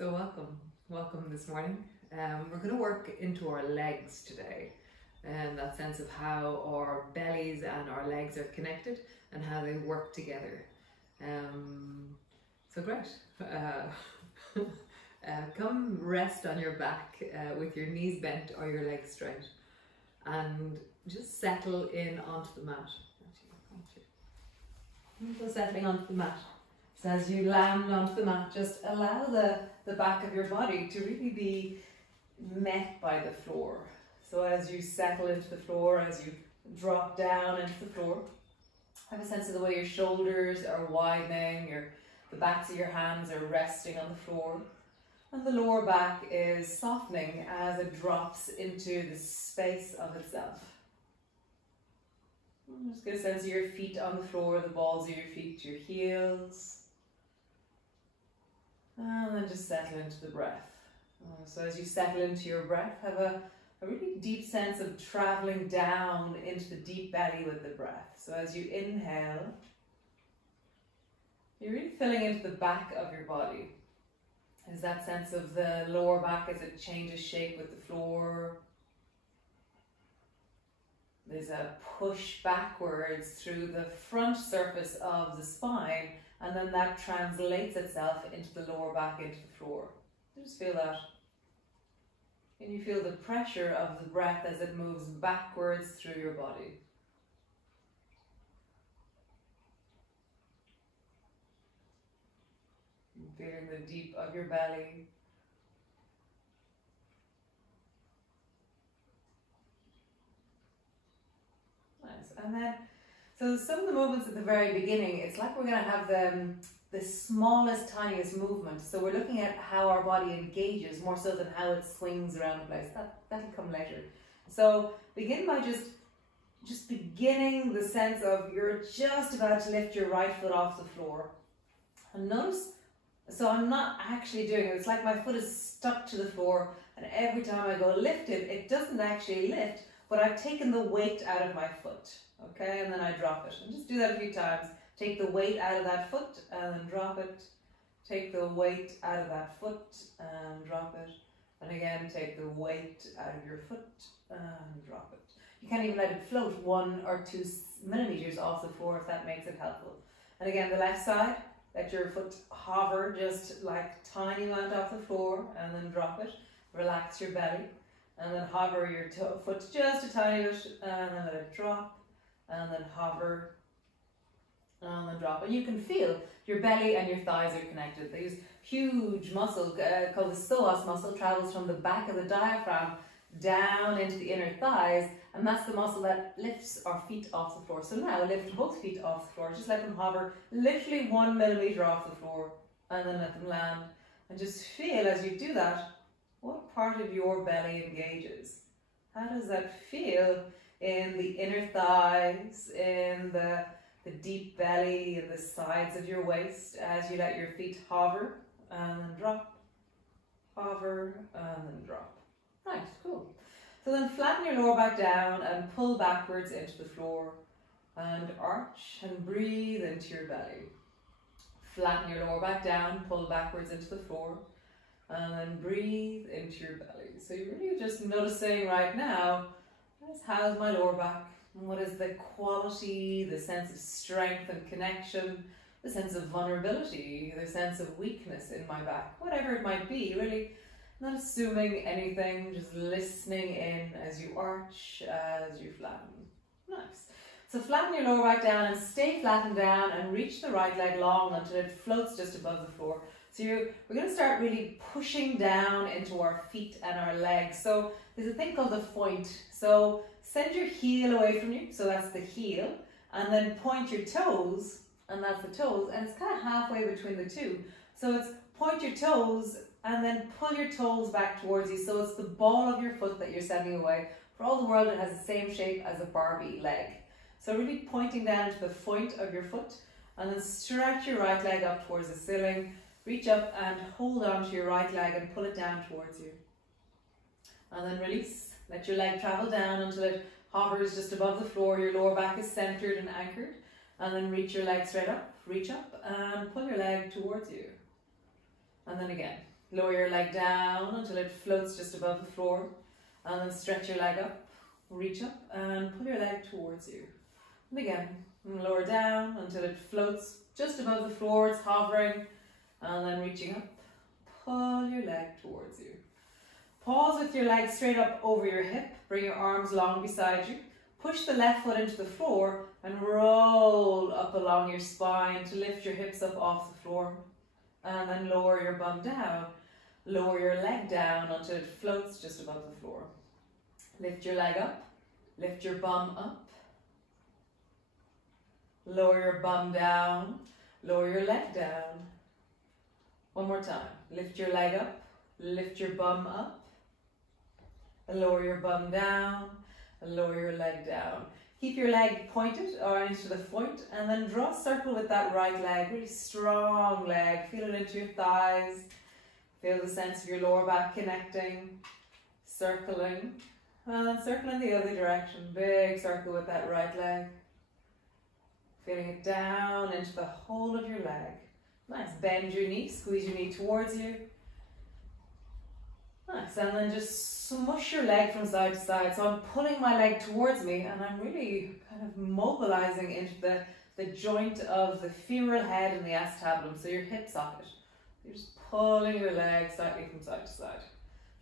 So welcome this morning. We're going to work into our legs today, and that sense of how our bellies and our legs are connected and how they work together. So great. Come rest on your back with your knees bent or your legs straight, and just settle in onto the mat. So settling onto the mat. So as you land onto the mat, just allow the back of your body to really be met by the floor. So as you settle into the floor, as you drop down into the floor, have a sense of the way your shoulders are widening, the backs of your hands are resting on the floor, and the lower back is softening as it drops into the space of itself. Just get a sense of your feet on the floor, the balls of your feet, your heels. And then just settle into the breath. So as you settle into your breath, have a really deep sense of traveling down into the deep belly with the breath. So as you inhale, you're really filling into the back of your body. There's that sense of the lower back as it changes shape with the floor. There's a push backwards through the front surface of the spine, and then that translates itself into the lower back, into the floor. Just feel that. And you feel the pressure of the breath as it moves backwards through your body. Feeling the deep of your belly. Nice. And then, so some of the movements at the very beginning, it's like we're going to have the smallest, tiniest movement. So we're looking at how our body engages more so than how it swings around the place. That'll come later. So begin by just beginning the sense of you're just about to lift your right foot off the floor. And notice, so I'm not actually doing it. It's like my foot is stuck to the floor, and every time I go lift it, it doesn't actually lift, but I've taken the weight out of my foot. Okay, and then I drop it. And just do that a few times. Take the weight out of that foot and then drop it. Take the weight out of that foot and drop it. And again, take the weight out of your foot and drop it. You can't even let it float 1 or 2 millimeters off the floor if that makes it helpful. And again, the left side, let your foot hover just like tiny amount off the floor and then drop it. Relax your belly and then hover your foot just a tiny bit and then let it drop. And then hover, and then drop. And you can feel your belly and your thighs are connected. There's huge muscle called the psoas muscle, travels from the back of the diaphragm down into the inner thighs, and that's the muscle that lifts our feet off the floor. So now lift both feet off the floor. Just let them hover literally 1 millimeter off the floor, and then let them land. And just feel as you do that, what part of your belly engages. How does that feel? In the inner thighs, in the deep belly, in the sides of your waist, as you let your feet hover and then drop, hover and then drop. Nice, cool. So then flatten your lower back down and pull backwards into the floor and arch and breathe into your belly. Flatten your lower back down, pull backwards into the floor and then breathe into your belly. So you're really just noticing right now, how's my lower back? What is the quality, the sense of strength and connection, the sense of vulnerability, the sense of weakness in my back, whatever it might be, really not assuming anything, just listening in as you arch, as you flatten. Nice. So flatten your lower back down and stay flattened down and reach the right leg long until it floats just above the floor. So we're going to start really pushing down into our feet and our legs. So there's a thing called the point. So send your heel away from you, so that's the heel, and then point your toes, and that's the toes, and it's kind of halfway between the two. So it's point your toes and then pull your toes back towards you, so it's the ball of your foot that you're sending away. For all the world, it has the same shape as a Barbie leg. So really pointing down to the point of your foot, and then stretch your right leg up towards the ceiling. Reach up and hold on to your right leg and pull it down towards you. And then release. Let your leg travel down until it hovers just above the floor. Your lower back is centered and anchored. And then reach your leg straight up. Reach up and pull your leg towards you. And then again, Lower your leg down until it floats just above the floor. And then stretch your leg up, reach up and pull your leg towards you. And again, lower down until it floats just above the floor, it's hovering. And then reaching up, pull your leg towards you. Pause with your leg straight up over your hip, bring your arms long beside you. Push the left foot into the floor and roll up along your spine to lift your hips up off the floor. And then lower your bum down. Lower your leg down until it floats just above the floor. Lift your leg up. Lift your bum up. Lower your bum down. Lower your leg down. One more time. Lift your leg up. Lift your bum up. And lower your bum down. And lower your leg down. Keep your leg pointed or into the point and then draw a circle with that right leg, really strong leg. Feel it into your thighs. Feel the sense of your lower back connecting, circling, and then circling the other direction. Big circle with that right leg. Feeling it down into the whole of your leg. Nice, bend your knee, squeeze your knee towards you. Nice, and then just smush your leg from side to side. So I'm pulling my leg towards me and I'm really kind of mobilizing into the joint of the femoral head and the acetabulum, so your hip socket. You're just pulling your leg slightly from side to side.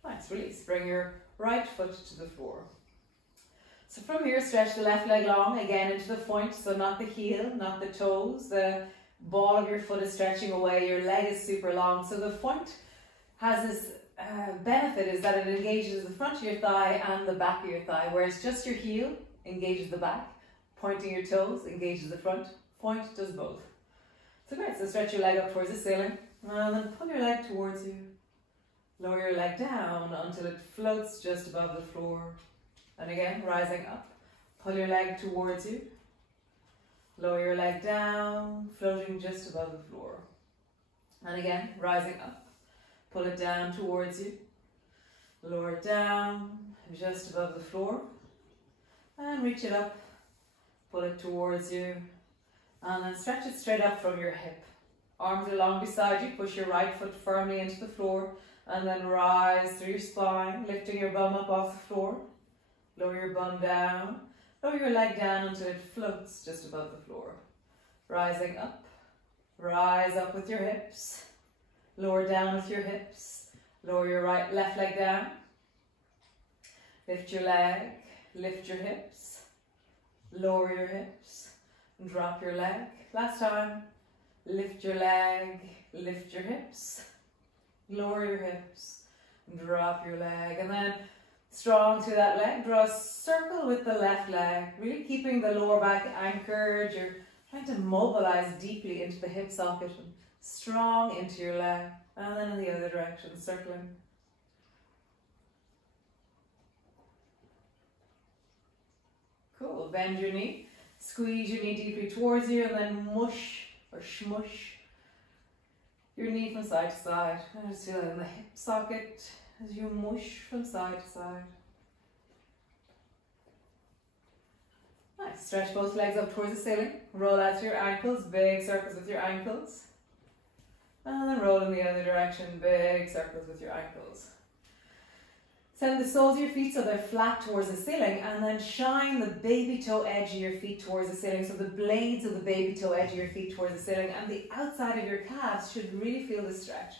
Nice, release. Bring your right foot to the floor. So from here, stretch the left leg long, again into the point, so not the heel, not the toes. The ball of your foot is stretching away, your leg is super long. So the point has this benefit is that it engages the front of your thigh and the back of your thigh, whereas just your heel engages the back, pointing your toes engages the front, point does both. So great, so stretch your leg up towards the ceiling, and then pull your leg towards you. Lower your leg down until it floats just above the floor. And again, rising up, pull your leg towards you. Lower your leg down, floating just above the floor. And again, rising up. Pull it down towards you, lower it down, just above the floor, and reach it up, pull it towards you, and then stretch it straight up from your hip. Arms are long beside you, push your right foot firmly into the floor, and then rise through your spine, lifting your bum up off the floor, lower your bum down, lower your leg down until it floats just above the floor. Rising up, rise up with your hips. Lower down with your hips, lower your left leg down, lift your leg, lift your hips, lower your hips, and drop your leg. Last time, lift your leg, lift your hips, lower your hips, drop your leg, and then strong to that leg, draw a circle with the left leg, really keeping the lower back anchored. You're trying to mobilize deeply into the hip socket and strong into your leg, and then in the other direction, circling. Cool, bend your knee, squeeze your knee deeply towards you, and then mush or smush your knee from side to side. And just feel it in the hip socket as you mush from side to side. Nice, stretch both legs up towards the ceiling, roll out to your ankles, big circles with your ankles. And then roll in the other direction, big circles with your ankles. Send the soles of your feet so they're flat towards the ceiling, and then shine the baby toe edge of your feet towards the ceiling, so the blades of the baby toe edge of your feet towards the ceiling, and the outside of your calves should really feel the stretch.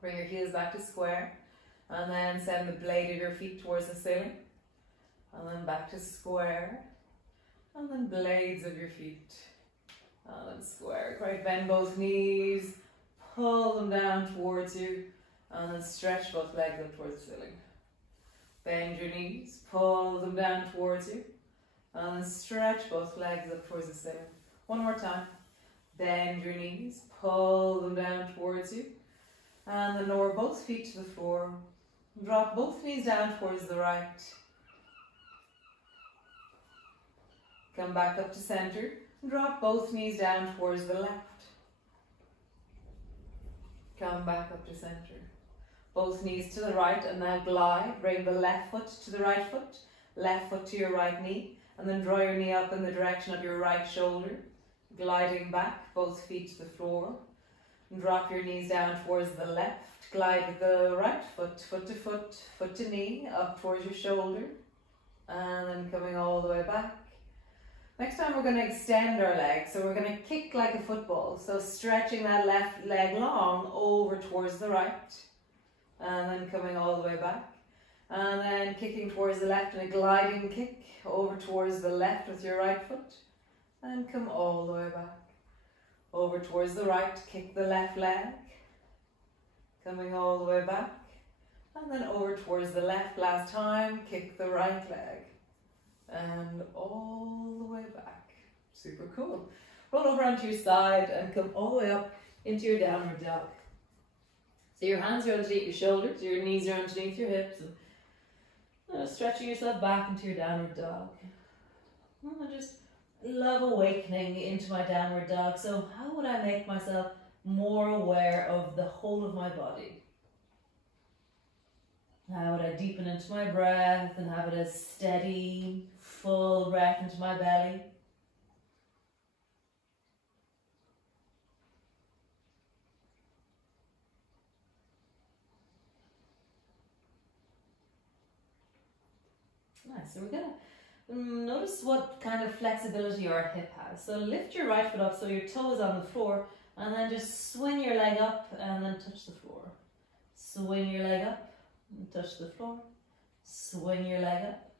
Bring your heels back to square, and then send the blade of your feet towards the ceiling, and then back to square, and then blades of your feet, and then square. Great, bend both knees. Pull them down towards you, and then stretch both legs up towards the ceiling. Bend your knees, pull them down towards you, and then stretch both legs up towards the ceiling. One more time. Bend your knees, pull them down towards you, and then lower both feet to the floor. Drop both knees down towards the right. Come back up to center. Drop both knees down towards the left. Come back up to center. Both knees to the right, and now glide. Bring the left foot to the right foot, left foot to your right knee, and then draw your knee up in the direction of your right shoulder. Gliding back, both feet to the floor. Drop your knees down towards the left. Glide with the right foot, foot to foot, foot to knee, up towards your shoulder. And then coming all the way back. Next time we're going to extend our legs. So we're going to kick like a football. So stretching that left leg long over towards the right. And then coming all the way back. And then kicking towards the left and a gliding kick over towards the left with your right foot. And come all the way back. Over towards the right, kick the left leg. Coming all the way back. And then over towards the left last time, kick the right leg. And all the way back. Super cool. Roll over onto your side and come all the way up into your downward dog. So your hands are underneath your shoulders, your knees are underneath your hips, and stretching yourself back into your downward dog. And I just love awakening into my downward dog. So how would I make myself more aware of the whole of my body? How would I deepen into my breath and have it a steady, full breath into my belly? Nice. So we're going to notice what kind of flexibility your hip has. So lift your right foot up so your toe is on the floor, and then just swing your leg up and then touch the floor. Swing your leg up and touch the floor. Swing your leg up,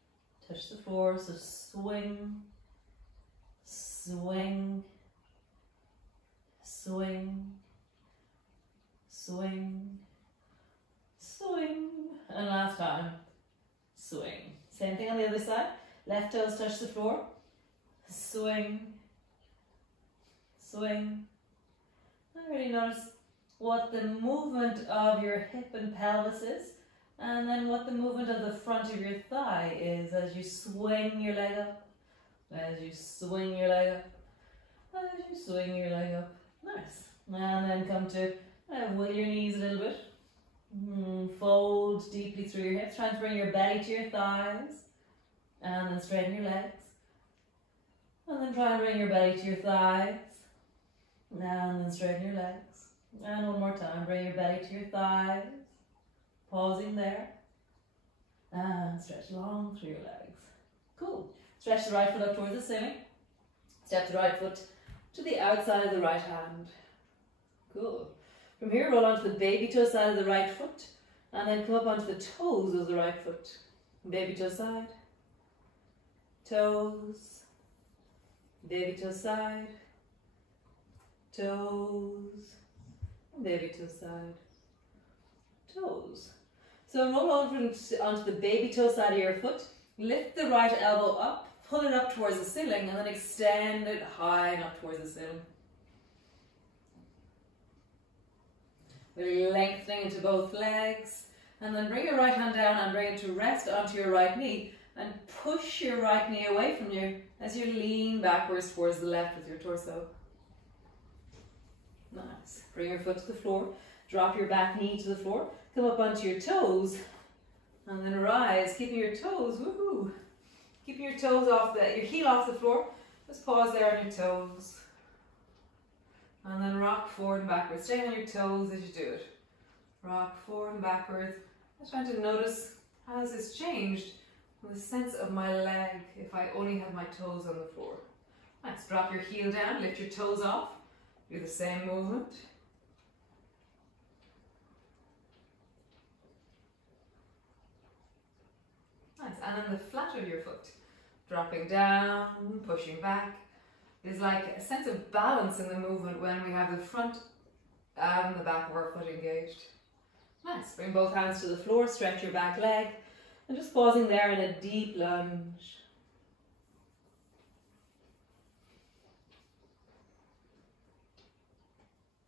touch the floor. So swing, swing, swing, swing, swing. And last time, swing. Same thing on the other side. Left toes touch the floor. Swing, swing. I really notice what the movement of your hip and pelvis is, and then what the movement of the front of your thigh is as you swing your leg up, as you swing your leg up, as you swing your leg up. Nice. And then come to wiggle your knees a little bit. Fold deeply through your hips, trying to bring your belly to your thighs, and then straighten your legs. And then try and bring your belly to your thighs, and then straighten your legs. And one more time, bring your belly to your thighs, pausing there, and stretch long through your legs. Cool. Stretch the right foot up towards the ceiling. Step the right foot to the outside of the right hand. Cool. From here, roll onto the baby toe side of the right foot, and then come up onto the toes of the right foot. Baby toe side, toes, baby toe side, toes, baby toe side, toes. So roll over onto the baby toe side of your foot, lift the right elbow up, pull it up towards the ceiling, and then extend it high and up towards the ceiling. We're lengthening into both legs, and then bring your right hand down and bring it to rest onto your right knee, and push your right knee away from you as you lean backwards towards the left with your torso. Nice. Bring your foot to the floor, drop your back knee to the floor, come up onto your toes, and then rise, keeping your toes, woohoo! Keeping your toes off your heel off the floor. Just pause there on your toes. And then rock forward and backwards. Stay on your toes as you do it. Rock forward and backwards. I'm trying to notice how has this changed from the sense of my leg if I only have my toes on the floor. Nice. Drop your heel down, lift your toes off. Do the same movement. Nice. And then the flat of your foot. Dropping down, pushing back. There's like a sense of balance in the movement when we have the front and the back of our foot engaged. Nice. Bring both hands to the floor, stretch your back leg, and just pausing there in a deep lunge.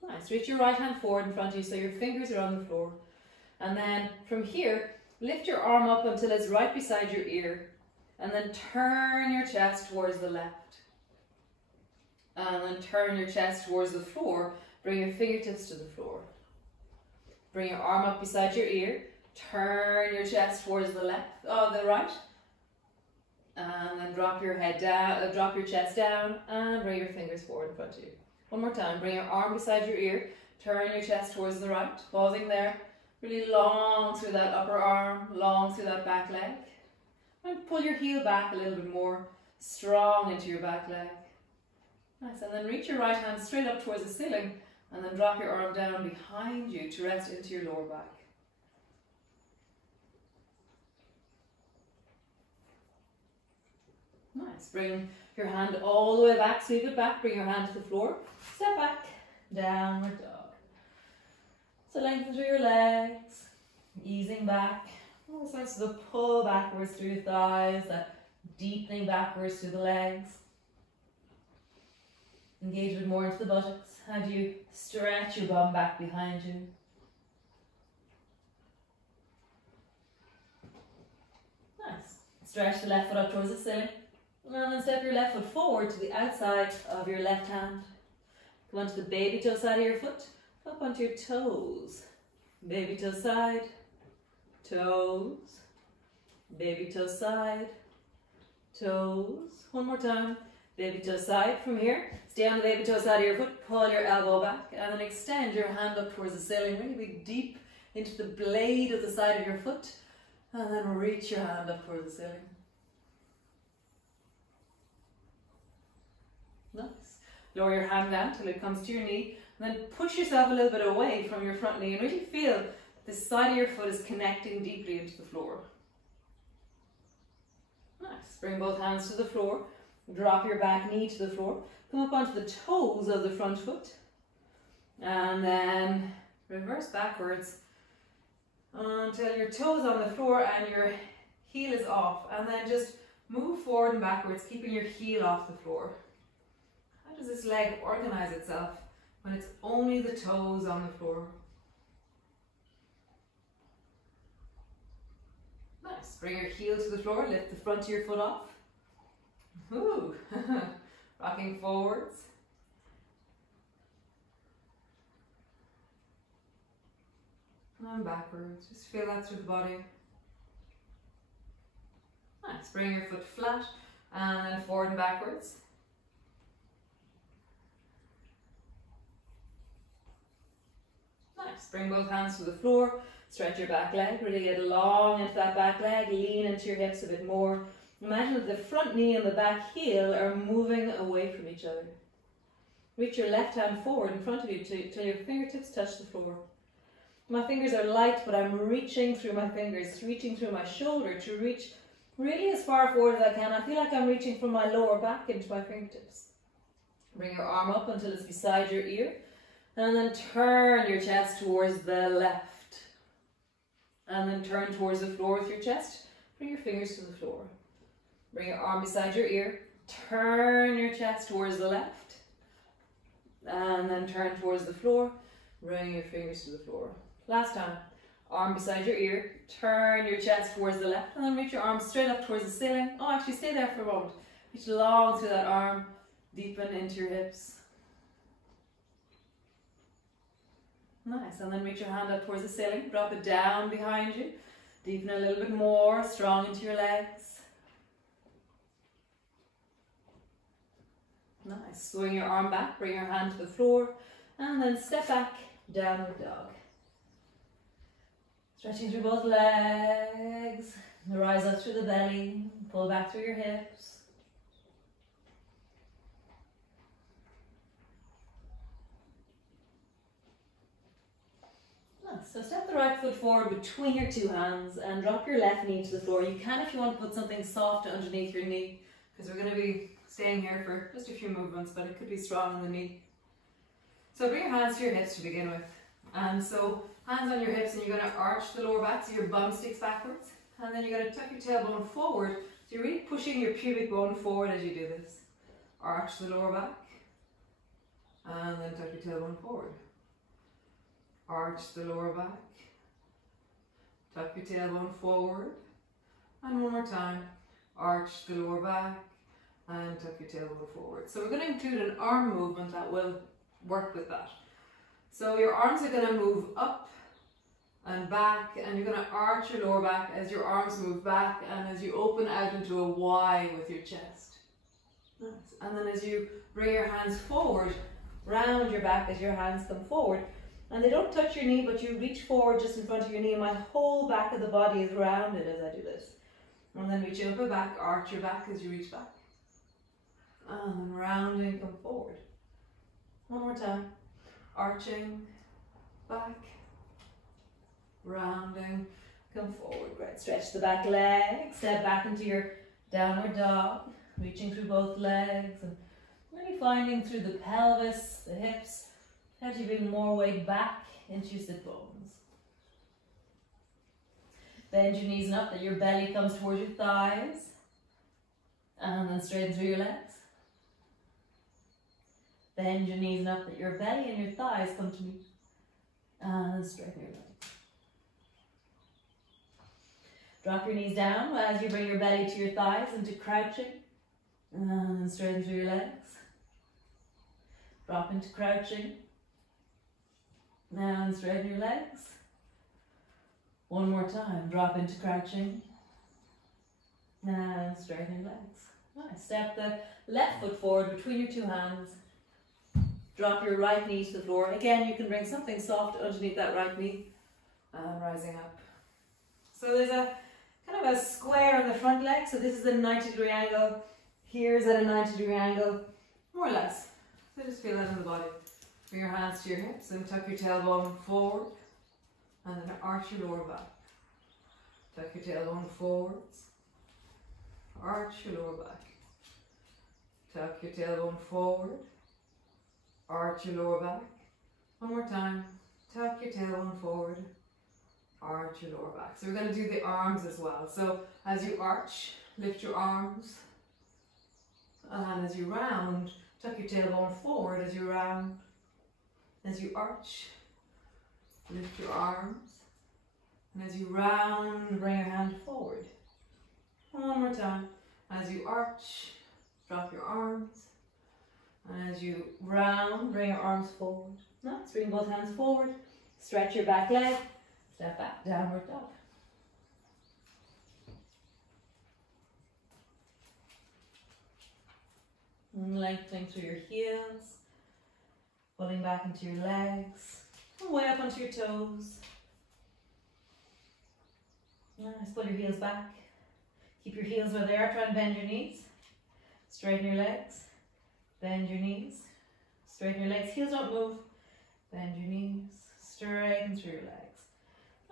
Nice. Reach your right hand forward in front of you so your fingers are on the floor. And then from here, lift your arm up until it's right beside your ear, and then turn your chest towards the left. And then turn your chest towards the floor. Bring your fingertips to the floor. Bring your arm up beside your ear. Turn your chest towards the right. And then drop your head down, drop your chest down, and bring your fingers forward in front of you. One more time. Bring your arm beside your ear. Turn your chest towards the right, pausing there. Really long through that upper arm, long through that back leg. And pull your heel back a little bit more, strong into your back leg. Nice, and then reach your right hand straight up towards the ceiling, and then drop your arm down behind you to rest into your lower back. Nice, bring your hand all the way back, sweep it back, bring your hand to the floor, step back, downward dog. So lengthen through your legs, easing back. Oh, starts to pull backwards through your thighs, that deepening backwards through the legs. Engage a bit more into the buttocks. How do you stretch your bum back behind you? Nice. Stretch the left foot up towards the ceiling. And then step your left foot forward to the outside of your left hand. Come onto the baby toe side of your foot. Up onto your toes. Baby toe side. Toes. Baby toe side. Toes. One more time. Baby toe side from here. Stay on the baby toe side of your foot. Pull your elbow back. And then extend your hand up towards the ceiling. Really be deep into the blade of the side of your foot. And then reach your hand up towards the ceiling. Nice. Lower your hand down till it comes to your knee. And then push yourself a little bit away from your front knee. And really feel that the side of your foot is connecting deeply into the floor. Nice. Bring both hands to the floor. Drop your back knee to the floor. Come up onto the toes of the front foot. And then reverse backwards until your toes on the floor and your heel is off. And then just move forward and backwards, keeping your heel off the floor. How does this leg organize itself when it's only the toes on the floor? Nice. Bring your heel to the floor, lift the front of your foot off. Ooh. Rocking forwards. And backwards. Just feel that through the body. Nice. Bring your foot flat and then forward and backwards. Nice. Bring both hands to the floor. Stretch your back leg. Really get long into that back leg. Lean into your hips a bit more. Imagine that the front knee and the back heel are moving away from each other. Reach your left hand forward in front of you till your fingertips touch the floor. My fingers are light, but I'm reaching through my fingers, reaching through my shoulder to reach really as far forward as I can. I feel like I'm reaching from my lower back into my fingertips. Bring your arm up until it's beside your ear. And then turn your chest towards the left. And then turn towards the floor with your chest. Bring your fingers to the floor. Bring your arm beside your ear. Turn your chest towards the left. And then turn towards the floor. Bring your fingers to the floor. Last time. Arm beside your ear. Turn your chest towards the left. And then reach your arm straight up towards the ceiling. Oh, actually stay there for a moment. Reach long through that arm. Deepen into your hips. Nice. And then reach your hand up towards the ceiling. Drop it down behind you. Deepen a little bit more. Strong into your legs. Nice. Swing your arm back, bring your hand to the floor, and then step back, downward dog. Stretching through both legs, rise up through the belly, pull back through your hips. Nice. So step the right foot forward between your two hands and drop your left knee to the floor. You can, if you want, to put something soft underneath your knee, because we're going to be staying here for just a few movements, but it could be strong in the knee. So bring your hands to your hips to begin with. And so hands on your hips, and you're going to arch the lower back so your bum sticks backwards. And then you're going to tuck your tailbone forward. So you're really pushing your pubic bone forward as you do this. Arch the lower back. And then tuck your tailbone forward. Arch the lower back. Tuck your tailbone forward. And one more time. Arch the lower back. And tuck your tailbone forward. So we're going to include an arm movement that will work with that. So your arms are going to move up and back, and you're going to arch your lower back as your arms move back and as you open out into a Y with your chest. Nice. And then as you bring your hands forward, round your back as your hands come forward, And they don't touch your knee, but you reach forward just in front of your knee, and my whole back of the body is rounded as I do this. And then reach over back, arch your back as you reach back. And then rounding, come forward. One more time. Arching, back, rounding, come forward. Great. Stretch the back leg, step back into your downward dog, reaching through both legs and really finding through the pelvis, the hips, as you bring more weight back into your sit bones. Bend your knees enough that your belly comes towards your thighs, and then straighten through your legs. Bend your knees enough that your belly and your thighs come to meet, and then straighten your legs. Drop your knees down as you bring your belly to your thighs into crouching, and then straighten through your legs. Drop into crouching, now and straighten your legs. One more time, drop into crouching, and straighten your legs. Nice. Step the left foot forward between your two hands. Drop your right knee to the floor. Again, you can bring something soft underneath that right knee, and rising up. So there's a kind of a square on the front leg. So this is a 90-degree angle. Here's at a 90-degree angle, more or less. So just feel that in the body. Bring your hands to your hips and tuck your tailbone forward, and then arch your lower back. Tuck your tailbone forwards, arch your lower back. Tuck your tailbone forward, arch your lower back. One more time. Tuck your tailbone forward, arch your lower back. So we're going to do the arms as well. So as you arch, lift your arms. And as you round, tuck your tailbone forward as you round. As you arch, lift your arms. And as you round, bring your hand forward. One more time. As you arch, drop your arms. And as you round, bring your arms forward. Nice. Bring both hands forward. Stretch your back leg. Step back, downward dog. And lengthening through your heels. Pulling back into your legs. And way up onto your toes. Nice. Pull your heels back. Keep your heels where they are. Try and bend your knees. Straighten your legs. Bend your knees. Straighten your legs. Heels don't move. Bend your knees. Straighten through your legs.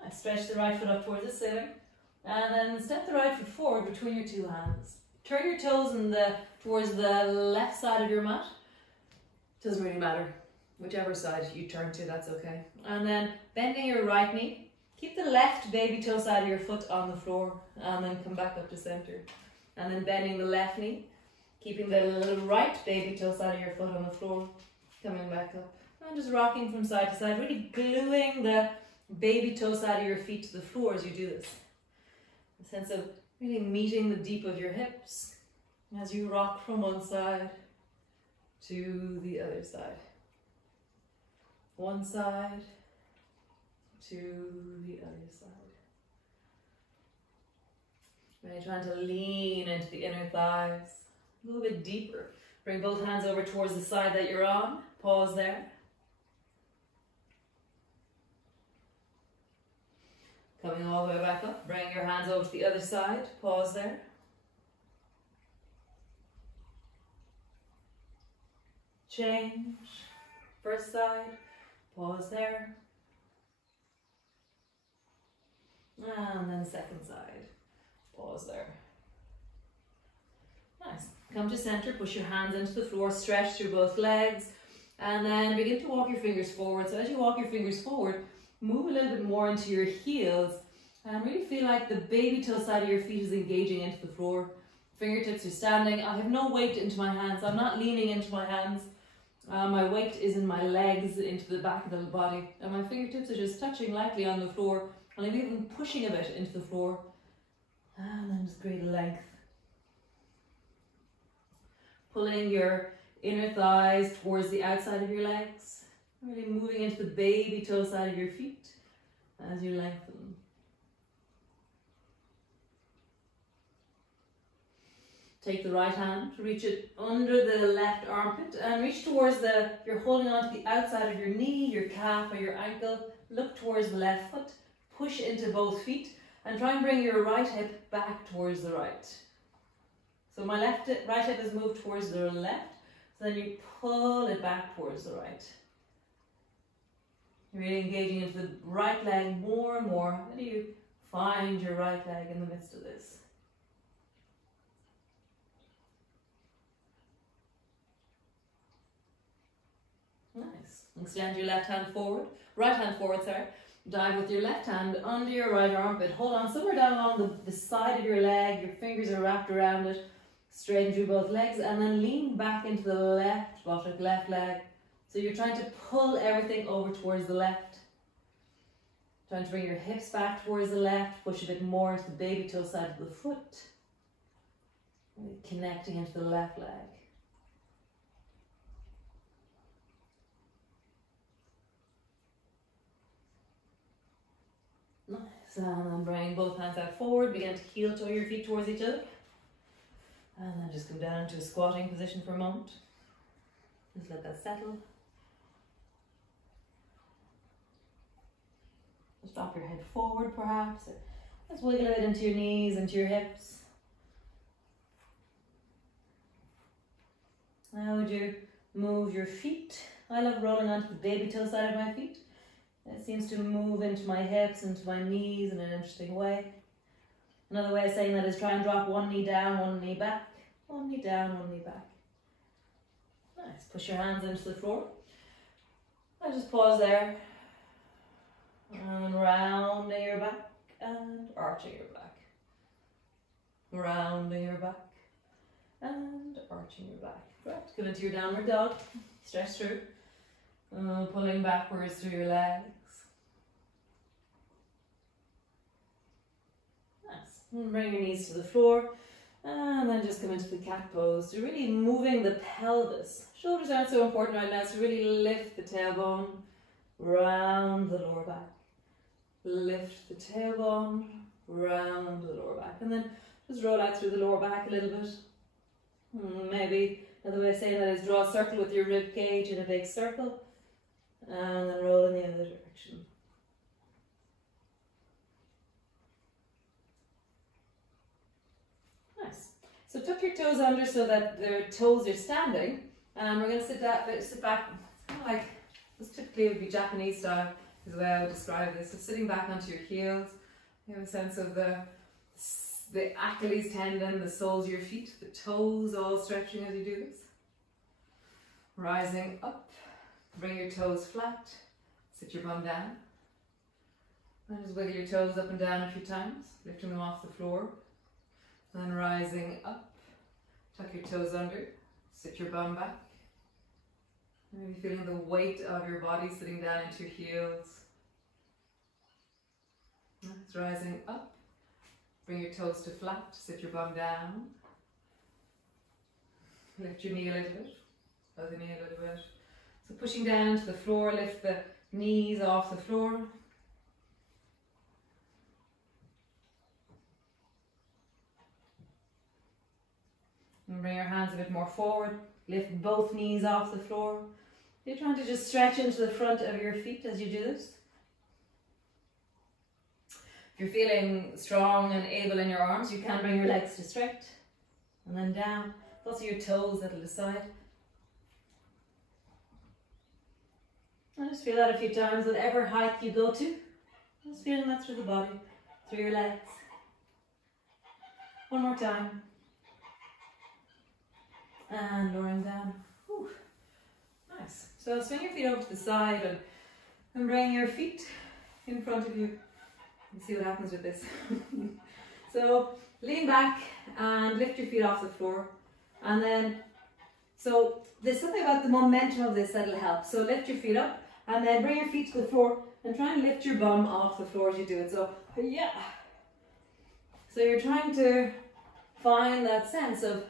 Nice. Stretch the right foot up towards the ceiling. And then step the right foot forward between your two hands. Turn your toes towards the left side of your mat. Doesn't really matter. Whichever side you turn to, that's okay. And then bending your right knee. Keep the left baby toe side of your foot on the floor. And then come back up to center. And then bending the left knee. Keeping the right baby toe side of your foot on the floor. Coming back up. And just rocking from side to side. Really gluing the baby toe side of your feet to the floor as you do this. A sense of really meeting the deep of your hips as you rock from one side to the other side. One side to the other side. Really trying to lean into the inner thighs. A little bit deeper. Bring both hands over towards the side that you're on. Pause there. Coming all the way back up. Bring your hands over to the other side. Pause there. Change. First side. Pause there. And then second side. Pause there. Nice. Come to center, push your hands into the floor, stretch through both legs, and then begin to walk your fingers forward. So as you walk your fingers forward, move a little bit more into your heels and really feel like the baby toe side of your feet is engaging into the floor. Fingertips are standing. I have no weight into my hands. I'm not leaning into my hands. My weight is in my legs, into the back of the body, and my fingertips are just touching lightly on the floor, and I'm even pushing a bit into the floor, and then just great length. Pulling your inner thighs towards the outside of your legs, really moving into the baby toe side of your feet as you lengthen. Take the right hand, reach it under the left armpit and reach towards you're holding on to the outside of your knee, your calf or your ankle. Look towards the left foot, push into both feet and try and bring your right hip back towards the right. So my right hip is moved towards the left, so then you pull it back towards the right. You're really engaging into the right leg more and more. How do you find your right leg in the midst of this? Nice. Extend your left hand forward, right hand forward, sorry. Dive with your left hand under your right armpit. Hold on somewhere down along the side of your leg. Your fingers are wrapped around it. Straighten through both legs and then lean back into the left buttock, left leg. So you're trying to pull everything over towards the left. Trying to bring your hips back towards the left. Push a bit more into the baby toe side of the foot. Connecting into the left leg. Nice. And then bring both hands out forward. Begin to heel toe your feet towards each other. And then just come down into a squatting position for a moment. Just let that settle. Just drop your head forward perhaps. Just wiggle it into your knees, into your hips. Now would you move your feet? I love rolling onto the baby toe side of my feet. It seems to move into my hips, into my knees in an interesting way. Another way of saying that is try and drop one knee down, one knee back. One knee down, one knee back. Nice. Push your hands into the floor. I just pause there. And rounding your back and arching your back. Rounding your back and arching your back. Right. Come into your downward dog. Stretch through. Pulling backwards through your legs. Nice. And bring your knees to the floor. And then just come into the cat pose. So really moving the pelvis. Shoulders aren't so important right now, so really lift the tailbone. Round the lower back. Lift the tailbone. Round the lower back. And then just roll out through the lower back a little bit. Maybe another way of saying that is draw a circle with your rib cage in a big circle. And then roll in the other direction. Nice. So tuck your toes under so that their toes are standing. And we're going to sit back, kind of like, this typically would be Japanese style, is the way I would describe this. So sitting back onto your heels, you have a sense of the Achilles tendon, the soles of your feet, the toes all stretching as you do this. Rising up. Bring your toes flat, sit your bum down, and just wiggle your toes up and down a few times, lifting them off the floor, then rising up, tuck your toes under, sit your bum back, maybe feeling the weight of your body sitting down into your heels. It's rising up, bring your toes to flat, sit your bum down, lift your knee a little bit, bow the knee a little bit. So pushing down to the floor, lift the knees off the floor. And bring your hands a bit more forward. Lift both knees off the floor. You're trying to just stretch into the front of your feet as you do this. If you're feeling strong and able in your arms, you can bring your legs to straight. And then down. Also your toes that'll decide. And just feel that a few times, whatever height you go to. Just feeling that through the body, through your legs. One more time. And lowering down. Whew. Nice. So swing your feet over to the side and bring your feet in front of you. And see what happens with this. So lean back and lift your feet off the floor. And then, so there's something about the momentum of this that'll help. So lift your feet up. And then bring your feet to the floor and try and lift your bum off the floor as you do it. So, yeah. So you're trying to find that sense of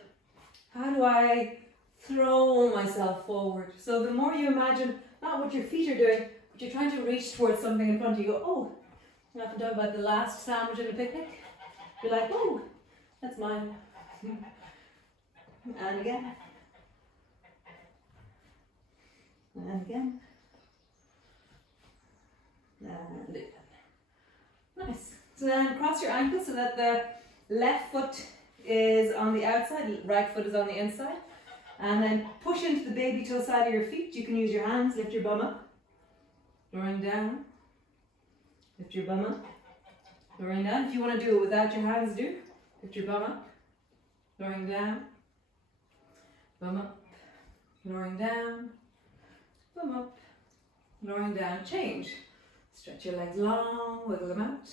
how do I throw myself forward. So the more you imagine, not what your feet are doing, but you're trying to reach towards something in front of you. You go, oh, you often talk about the last sandwich at a picnic. You're like, oh, that's mine. And again. And again. And again. Nice. So then cross your ankles so that the left foot is on the outside, right foot is on the inside. And then push into the baby toe side of your feet. You can use your hands, lift your bum up. Lowering down. Lift your bum up. Lowering down. If you want to do it without your hands, do. Lift your bum up. Lowering down. Bum up. Lowering down. Bum up. Lowering down. Change. Stretch your legs long, wiggle them out.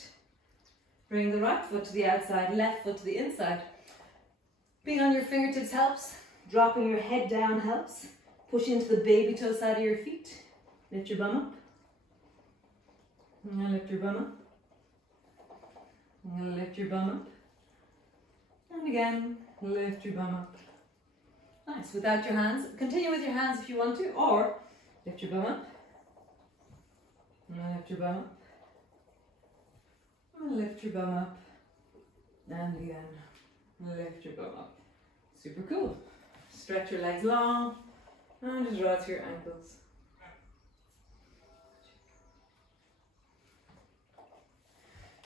Bring the right foot to the outside, left foot to the inside. Being on your fingertips helps. Dropping your head down helps. Push into the baby toe side of your feet. Lift your bum up. And lift your bum up. And lift your bum up. And again, lift your bum up. Nice. Without your hands, continue with your hands if you want to, or lift your bum up. And lift your bum up. And lift your bum up. And again, lift your bum up. Super cool. Stretch your legs long and just draw through your ankles.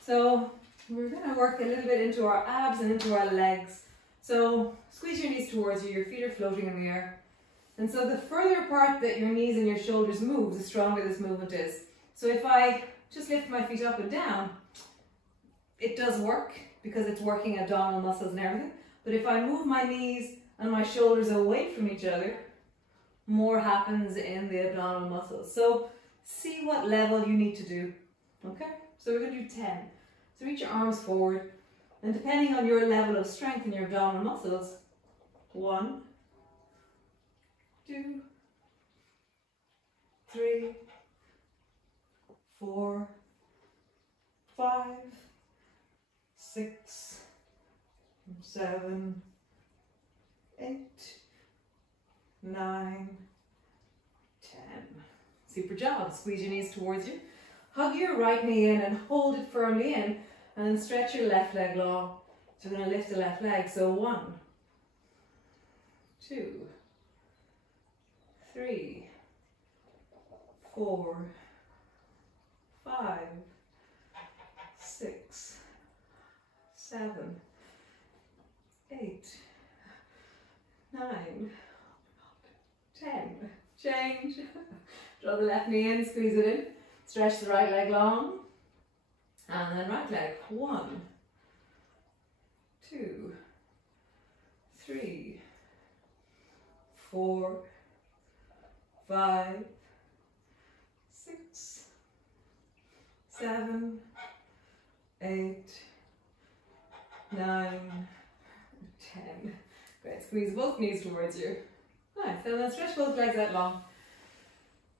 So we're going to work a little bit into our abs and into our legs. So squeeze your knees towards you, your feet are floating in the air. And so the further apart that your knees and your shoulders move, the stronger this movement is. So if I just lift my feet up and down, it does work because it's working abdominal muscles and everything. But if I move my knees and my shoulders away from each other, more happens in the abdominal muscles. So see what level you need to do. Okay, so we're going to do 10. So reach your arms forward, and depending on your level of strength in your abdominal muscles, 1, 2, 3, 4, 5, 6, 7, 8, 9, 10. Super job. Squeeze your knees towards you. Hug your right knee in and hold it firmly in, and then stretch your left leg long. So we're going to lift the left leg. So 1, 2, 3, 4, 5, 6, 7, 8, 9, 10. Change. Draw the left knee in, squeeze it in. Stretch the right leg long. And then right leg. 1, 2, 3, 4, 5, 6, 7, 8, 9, 10. Great. Squeeze both knees towards you. Nice. And then stretch both legs out long.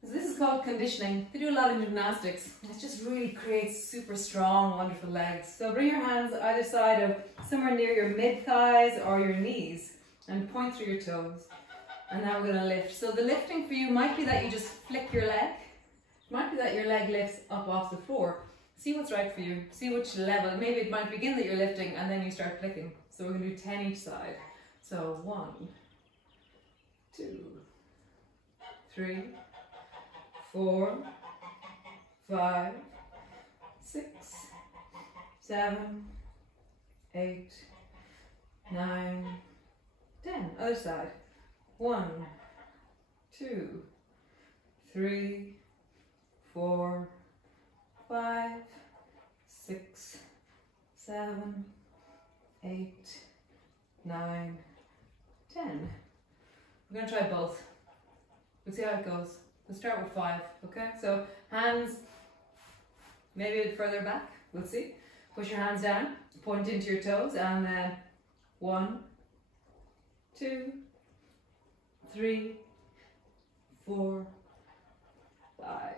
So this is called conditioning. They do a lot in gymnastics. It just really creates super strong, wonderful legs. So bring your hands either side of somewhere near your mid-thighs or your knees and point through your toes. And now we're going to lift. So the lifting for you might be that you just flick your leg. It might be that your leg lifts up off the floor. See what's right for you. See which level. Maybe it might begin that you're lifting and then you start flicking. So we're going to do 10 each side. So 1, 2, 3, 4, 5, 6, 7, 8, 9, 10. Other side. 1, 2, 3, 4, 5, 6, 7, 8, 9, 10. We're going to try both. We'll see how it goes. We'll start with 5, okay? So hands maybe a bit further back. We'll see. Push your hands down, point into your toes, and then 1, 2, 3, 4, 5.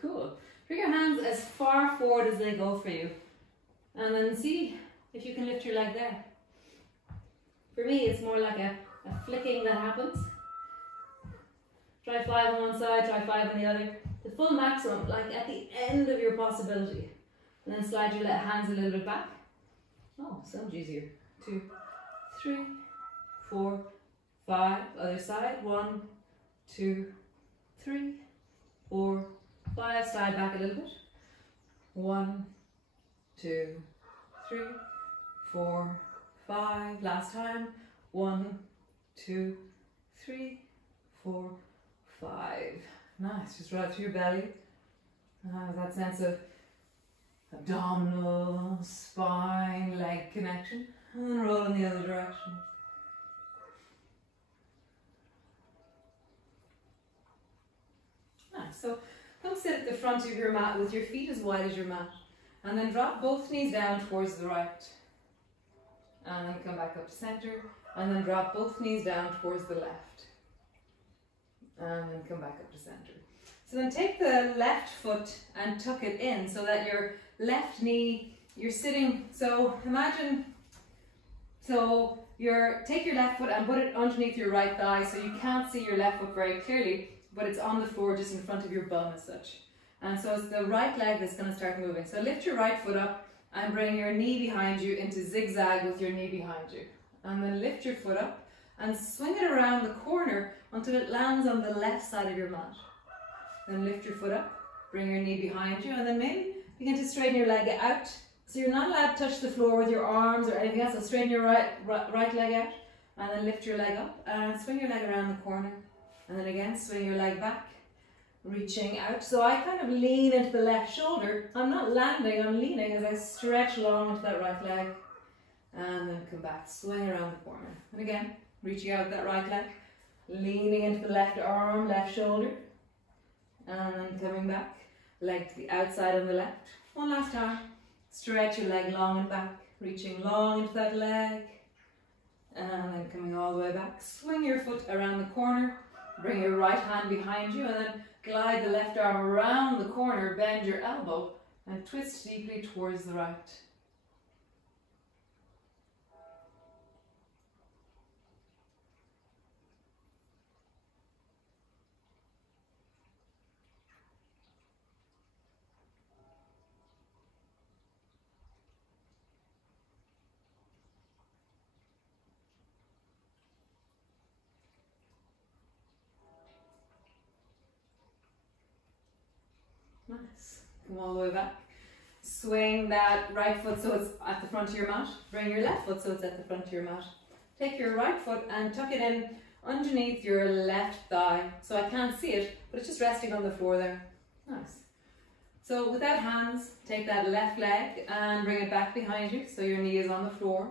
Cool. Bring your hands as far forward as they go for you. And then see if you can lift your leg there. For me, it's more like a flicking that happens. Try 5 on one side, try 5 on the other. The full maximum, like at the end of your possibility. And then slide your hands a little bit back. Oh, so much easier. 2, 3, 4, 5. Other side. 1, 2, 3, 4, 5. Slide back a little bit. 1, 2, 3, 4, 5. Last time. 1, 2, 3, 4, 5. Nice. Just right through your belly. That sense of abdominal, spine, leg connection. And then roll in the other direction. Nice. So come sit at the front of your mat with your feet as wide as your mat. And then drop both knees down towards the right. And then come back up to center. And then drop both knees down towards the left. And then come back up to center. So then take the left foot and tuck it in so that your left knee, you're sitting, so imagine, take your left foot and put it underneath your right thigh so you can't see your left foot very clearly, but it's on the floor just in front of your bum as such. And so it's the right leg that's going to start moving. So lift your right foot up and bring your knee behind you into zigzag with your knee behind you. And then lift your foot up and swing it around the corner until it lands on the left side of your mat. Then lift your foot up, bring your knee behind you, and then maybe begin to straighten your leg out. So you're not allowed to touch the floor with your arms or anything else, so straighten your right leg out, and then lift your leg up, and swing your leg around the corner. And then again, swing your leg back, reaching out. So I kind of lean into the left shoulder. I'm not landing, I'm leaning as I stretch long into that right leg. And then come back, swing around the corner. And again, reaching out that right leg, leaning into the left arm, left shoulder. And then coming back, leg to the outside on the left. One last time. Stretch your leg long and back, reaching long into that leg. And then coming all the way back. Swing your foot around the corner. Bring your right hand behind you and then glide the left arm around the corner, bend your elbow and twist deeply towards the right. Nice. Come all the way back. Swing that right foot so it's at the front of your mat. Bring your left foot so it's at the front of your mat. Take your right foot and tuck it in underneath your left thigh. So I can't see it, but it's just resting on the floor there. Nice. So without hands, take that left leg and bring it back behind you so your knee is on the floor.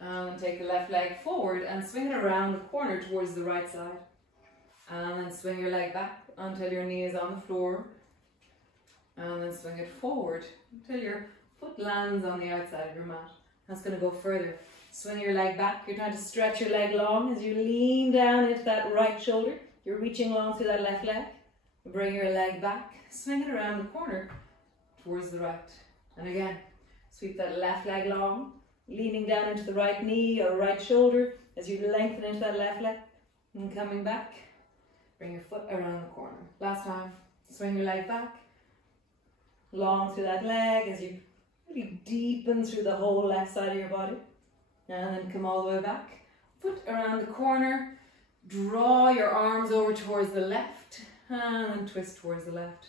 And take the left leg forward and swing it around the corner towards the right side. And then swing your leg back until your knee is on the floor. And then swing it forward until your foot lands on the outside of your mat. That's going to go further. Swing your leg back. You're trying to stretch your leg long as you lean down into that right shoulder. You're reaching long through that left leg. Bring your leg back. Swing it around the corner towards the right. And again, sweep that left leg long, leaning down into the right knee or right shoulder as you lengthen into that left leg. And coming back, bring your foot around the corner. Last time, swing your leg back. Long through that leg as you really deepen through the whole left side of your body. And then come all the way back. Foot around the corner. Draw your arms over towards the left. And then twist towards the left.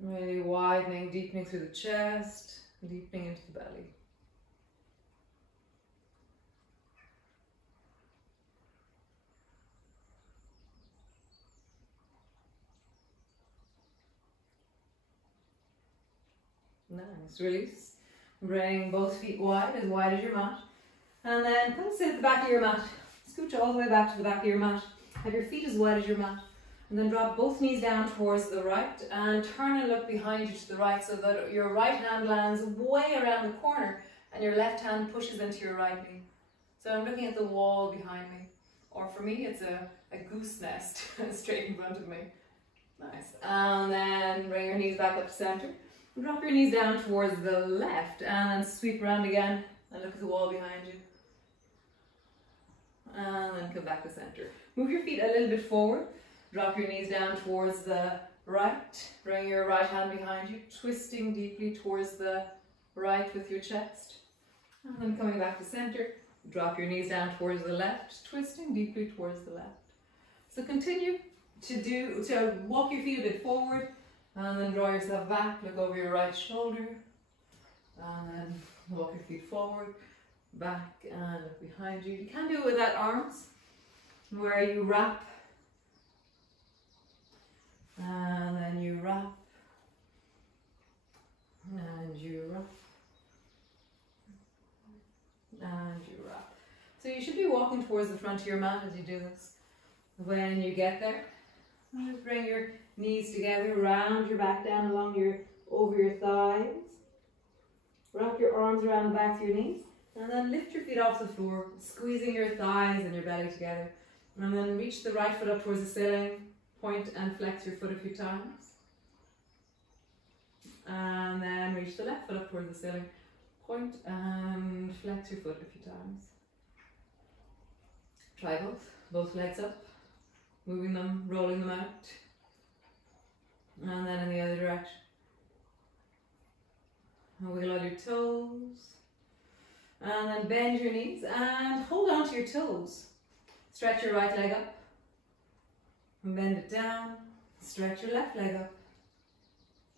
Really widening, deepening through the chest. Deepening into the belly. Nice. Release. Bring both feet wide as your mat. And then come sit at the back of your mat. Scooch all the way back to the back of your mat. Have your feet as wide as your mat. And then drop both knees down towards the right and turn and look behind you to the right so that your right hand lands way around the corner and your left hand pushes into your right knee. So I'm looking at the wall behind me. Or for me, it's a goose nest straight in front of me. Nice. And then bring your knees back up to center. Drop your knees down towards the left and then sweep around again and look at the wall behind you. And then come back to center. Move your feet a little bit forward. Drop your knees down towards the right. Bring your right hand behind you, twisting deeply towards the right with your chest. And then coming back to center, drop your knees down towards the left, twisting deeply towards the left. So continue to walk your feet a bit forward, and then draw yourself back, look over your right shoulder, and then walk your feet forward, back, and look behind you. You can do it without arms, where you wrap, and then you wrap, and you wrap, and you wrap. So you should be walking towards the front of your mat as you do this. When you get there, just bring your knees together, round your back down over your thighs. Wrap your arms around the backs of your knees, and then lift your feet off the floor, squeezing your thighs and your belly together. And then reach the right foot up towards the ceiling, point and flex your foot a few times. And then reach the left foot up towards the ceiling, point and flex your foot a few times. Try both legs up, moving them, rolling them out. And then in the other direction. Wiggle out your toes. And then bend your knees and hold on to your toes. Stretch your right leg up. And bend it down. Stretch your left leg up.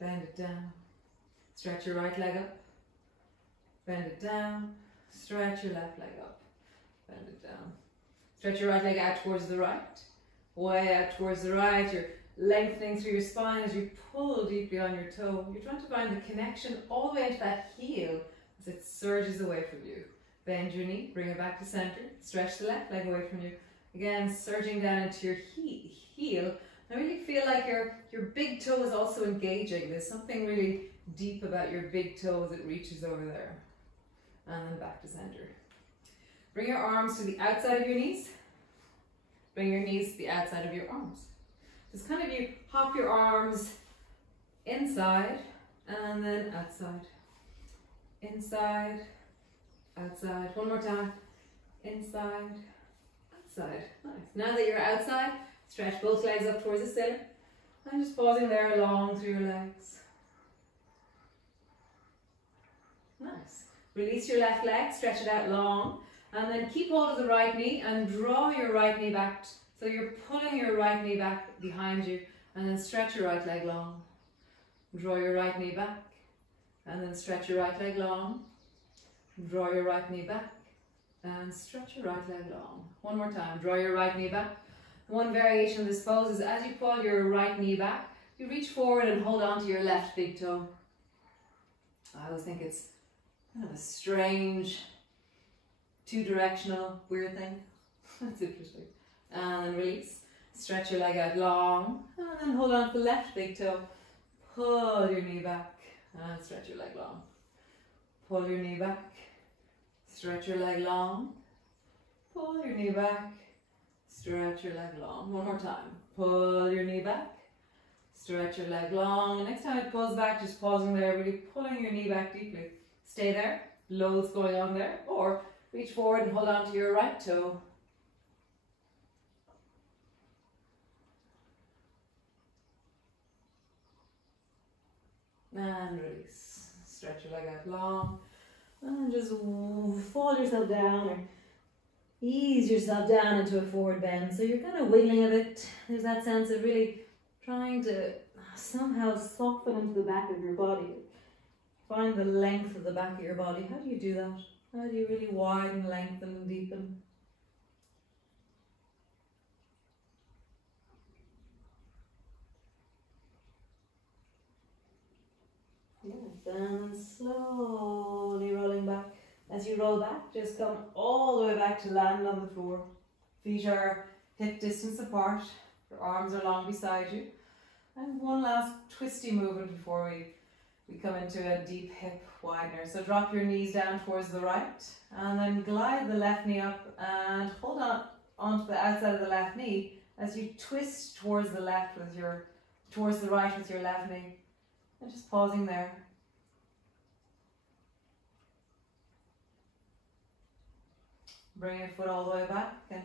Bend it down. Stretch your right leg up. Bend it down. Stretch your left leg up. Bend it down. Stretch your right leg out towards the right. Way out towards the right. You're lengthening through your spine as you pull deeply on your toe. You're trying to find the connection all the way into that heel as it surges away from you. Bend your knee, bring it back to center. Stretch the left leg away from you. Again, surging down into your heel. I really feel like your big toe is also engaging. There's something really deep about your big toe as it reaches over there. And then back to center. Bring your arms to the outside of your knees. Bring your knees to the outside of your arms. Just kind of you hop your arms inside and then outside. Inside, outside. One more time. Inside, outside. Nice. Now that you're outside, stretch both legs up towards the ceiling. And just pausing there long through your legs. Nice. Release your left leg, stretch it out long. And then keep hold of the right knee and draw your right knee back. So you're pulling your right knee back behind you, and then stretch your right leg long. Draw your right knee back, and then stretch your right leg long. Draw your right knee back, and stretch your right leg long. One more time, draw your right knee back. One variation of this pose is as you pull your right knee back, you reach forward and hold on to your left big toe. I always think it's kind of a strange, two-directional, weird thing. That's interesting. And then release. Stretch your leg out long. And then hold on to the left big toe. Pull your knee back. And stretch your leg long. Pull your knee back. Stretch your leg long. Pull your knee back. Stretch your leg long. One more time. Pull your knee back. Stretch your leg long. Next time it pulls back, just pausing there, really pulling your knee back deeply. Stay there. Loads going on there. Or reach forward and hold on to your right toe. And release. Stretch your leg out long. And just fall yourself down or ease yourself down into a forward bend. So you're kind of wiggling a bit. There's that sense of really trying to somehow soften into the back of your body. Find the length of the back of your body. How do you do that? How do you really widen, lengthen, and deepen? Yes, and slowly rolling back. As you roll back, just come all the way back to land on the floor. Feet are hip distance apart. Your arms are long beside you. And one last twisty movement before we come into a deep hip widener. So drop your knees down towards the right and then glide the left knee up and hold on onto the outside of the left knee as you twist towards the left with towards the right with your left knee. And just pausing there. Bring your foot all the way back and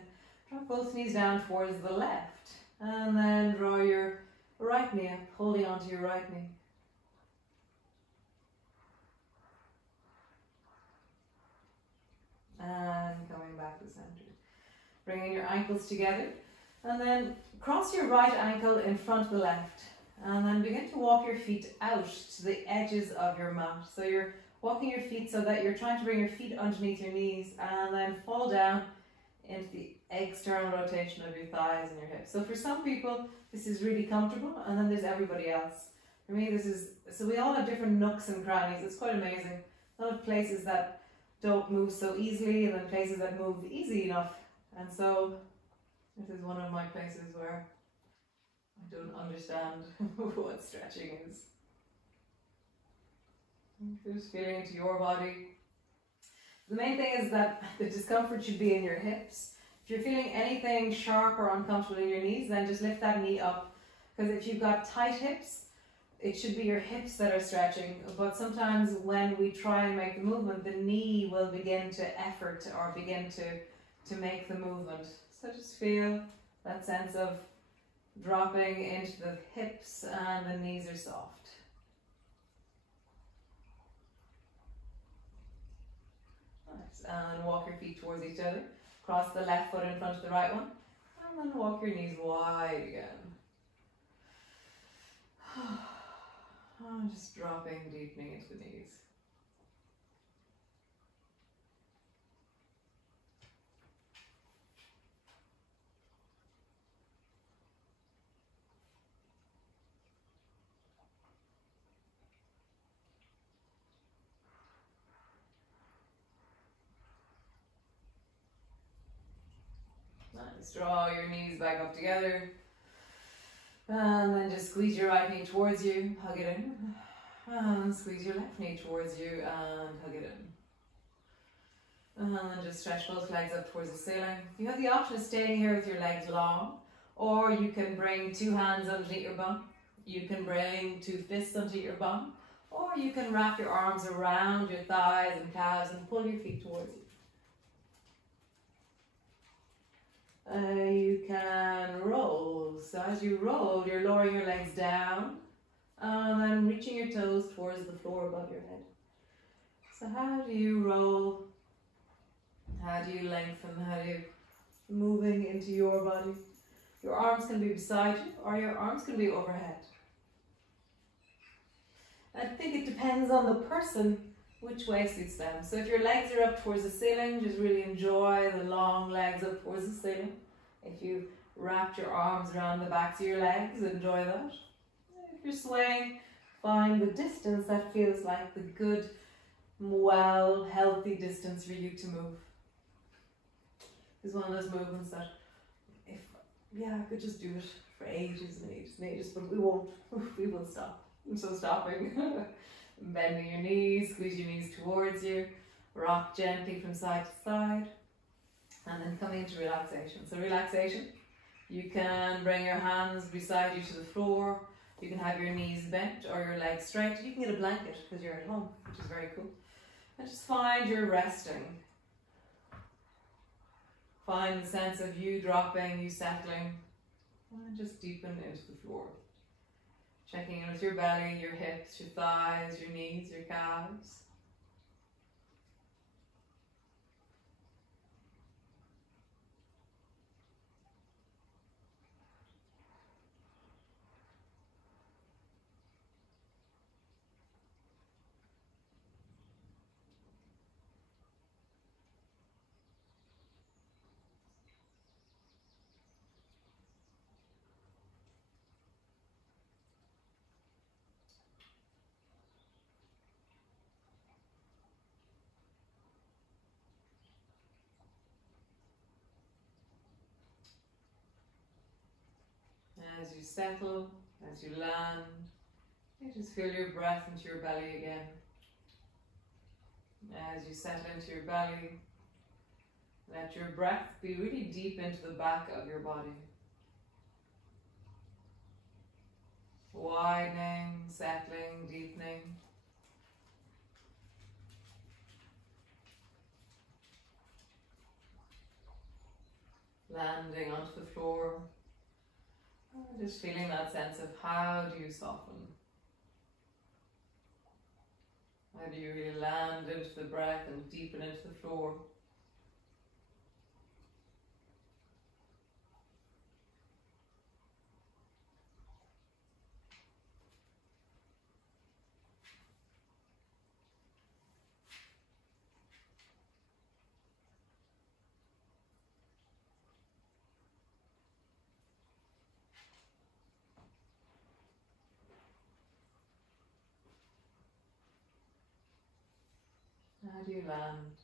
drop both knees down towards the left. And then draw your right knee up, holding onto your right knee. And coming back to center. Bringing your ankles together. And then cross your right ankle in front of the left. And then begin to walk your feet out to the edges of your mat. So you're walking your feet so that you're trying to bring your feet underneath your knees and then fall down into the external rotation of your thighs and your hips. So for some people, this is really comfortable, and then there's everybody else. For me, this is, so we all have different nooks and crannies. It's quite amazing. A lot of places that don't move so easily, and then places that move easy enough. And so this is one of my places where I don't understand what stretching is. Just feeling into your body. The main thing is that the discomfort should be in your hips. If you're feeling anything sharp or uncomfortable in your knees, then just lift that knee up. Because if you've got tight hips, it should be your hips that are stretching. But sometimes when we try and make the movement, the knee will begin to effort or begin to make the movement. So just feel that sense of dropping into the hips and the knees are soft. Nice. And walk your feet towards each other. Cross the left foot in front of the right one. And then walk your knees wide again. Just dropping, deepening into the knees. Nice. Draw your knees back up together. And then just squeeze your right knee towards you, hug it in. And squeeze your left knee towards you and hug it in. And then just stretch both legs up towards the ceiling. You have the option of staying here with your legs long, or you can bring two hands underneath your bum. You can bring two fists underneath your bum, or you can wrap your arms around your thighs and calves and pull your feet towards you. You can roll. So as you roll, you're lowering your legs down and then reaching your toes towards the floor above your head. So how do you roll? How do you lengthen? How do you moving into your body? Your arms can be beside you or your arms can be overhead. I think it depends on the person which way suits them. So if your legs are up towards the ceiling, just really enjoy the long legs up towards the ceiling. If you wrapped your arms around the backs of your legs, enjoy that. If you're swaying, find the distance that feels like the good, well, healthy distance for you to move. It's one of those movements that, I could just do it for ages and ages and ages, but we won't. We will stop. So stopping. Bending your knees, squeeze your knees towards you, rock gently from side to side, and then coming into relaxation. So relaxation, you can bring your hands beside you to the floor, you can have your knees bent or your legs straight, you can get a blanket because you're at home, which is very cool. And just find you're resting. Find the sense of you dropping, you settling, and just deepen into the floor. Checking in with your belly, your hips, your thighs, your knees, your calves. As you settle, as you land, you just feel your breath into your belly again. As you settle into your belly, let your breath be really deep into the back of your body. Widening, settling, deepening. Landing onto the floor. Just feeling that sense of how do you soften? How do you really land into the breath and deepen into the floor? How do you land?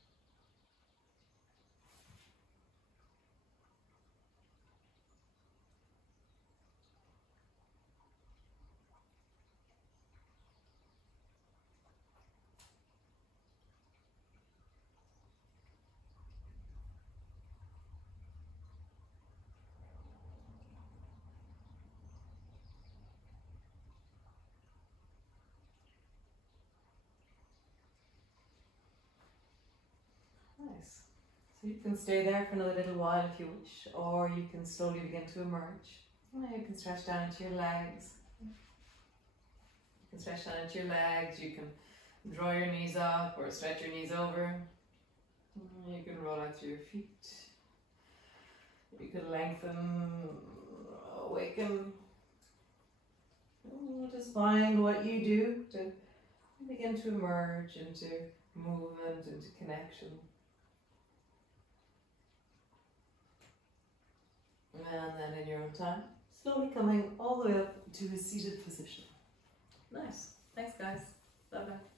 Nice. So you can stay there for another little while if you wish, or you can slowly begin to emerge. You can stretch down into your legs. You can stretch down into your legs. You can draw your knees up or stretch your knees over. You can roll out through your feet. You can lengthen, awaken. Just find what you do to begin to emerge into movement, into connection. And then in your own time, slowly coming all the way up to a seated position. Nice. Thanks guys. Bye bye.